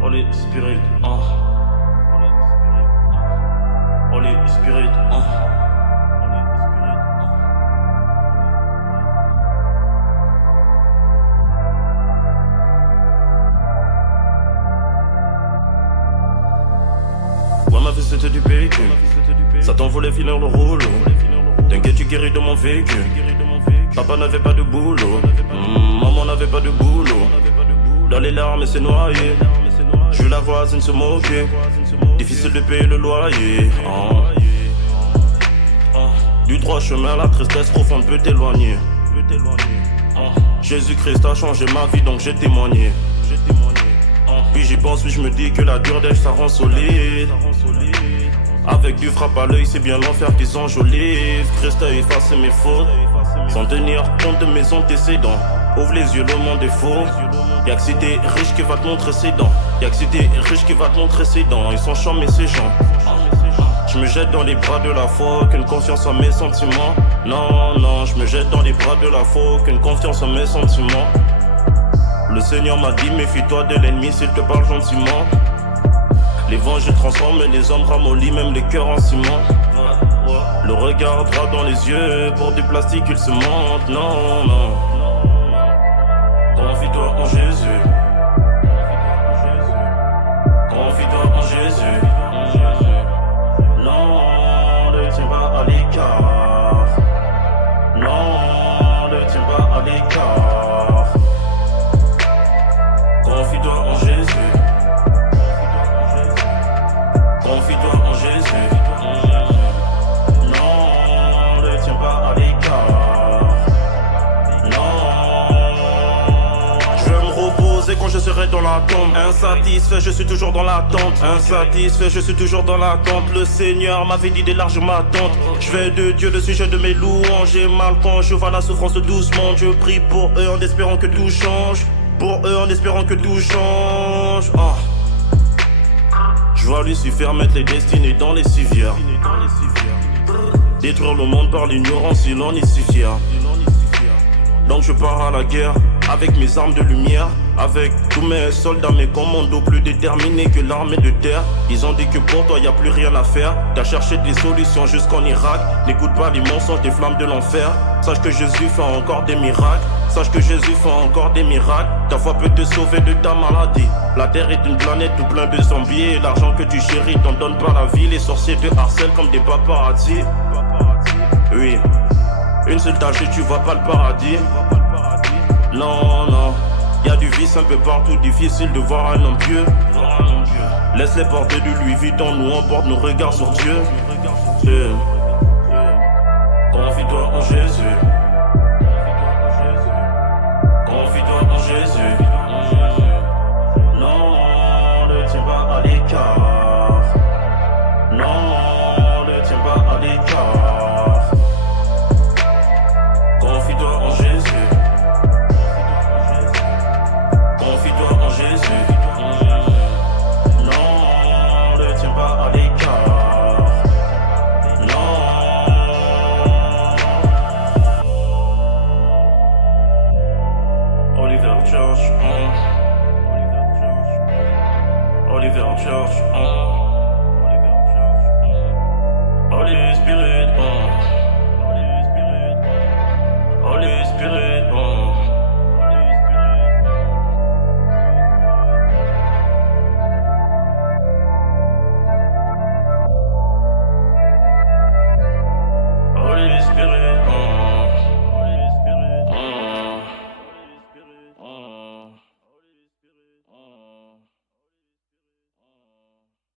Holy Spirit, Holy Spirit, Ouais, ma vie c'était du PQ. Satan voulait finir le rouleau. T'inquiète, tu guéris de mon véhicule. Papa n'avait pas de boulot. Maman n'avait pas de boulot. Dans les larmes, c'est noyé. Je la voisine se moquer. Difficile de payer le loyer. Du droit chemin, la tristesse profonde peut t'éloigner. Jésus-Christ a changé ma vie, donc j'ai témoigné. Puis j'y pense, puis je me dis que la dure d'âge ça rend solide. Avec du frappe à l'œil, c'est bien l'enfer qui s'enjolive. Christ a effacé mes fautes, sans tenir compte de mes antécédents. Ouvre les yeux, le monde est faux. Y'a que si t'es riche qui va te montrer ses dents. Y'a que si t'es riche qui va te montrer ses dents. Ils sont chants mais c'est gens. Je me jette dans les bras de la foi, aucune confiance en mes sentiments. Non, non, je me jette dans les bras de la foi, aucune confiance en mes sentiments. Le Seigneur m'a dit méfie-toi de l'ennemi s'il te parle gentiment. L'évangile transforme les hommes ramollis, même les cœurs en ciment. Le regard droit dans les yeux, pour du plastique il se monte. Non, non. Confie-toi en Jésus. Confie-toi en Jésus. Non, ne tiens pas à l'écart. Non, ne tiens pas à l'écart. Confie-toi en Jésus. Confie-toi en Jésus. Non, ne tiens pas à l'écart. Non. Je vais me reposer quand je serai dans la tombe. Insatisfait, je suis toujours dans l'attente. Insatisfait, je suis toujours dans l'attente. Le Seigneur m'avait dit d'élargir ma tente. Je fais de Dieu le sujet de mes louanges. J'ai mal quand je vois la souffrance doucement. Je prie pour eux en espérant que tout change. Pour eux en espérant que tout change. Je vois Lucifer mettre les destinées dans les civières. Détruire le monde par l'ignorance, il en est si fier. Donc je pars à la guerre avec mes armes de lumière. Avec tous mes soldats, mes commandos plus déterminés que l'armée de terre. Ils ont dit que pour toi y a plus rien à faire. T'as cherché des solutions jusqu'en Irak. N'écoute pas les mensonges des flammes de l'enfer. Sache que Jésus fait encore des miracles. Sache que Jésus fait encore des miracles. Ta foi peut te sauver de ta maladie. La terre est une planète tout plein de zombies. Et l'argent que tu chéris t'en donne pas la vie. Les sorciers te harcèlent comme des paparazzis. Oui, une seule tâche et tu vois pas le paradis. Non, non, y'a du vice un peu partout, difficile de voir un homme pieux. Laisse-les porter de Louis Vuitton, nous on porte nos regards sur Dieu. Confie-toi en Jésus. Confie-toi en Jésus. Non, ne tiens pas à l'écart. Non, ne tiens pas à l'écart. Confie-toi en Jésus. Confie-toi en Jésus. Non, ne tiens pas à l'écart. Non. Oliver Church. Oliver Church. Holy Spirit.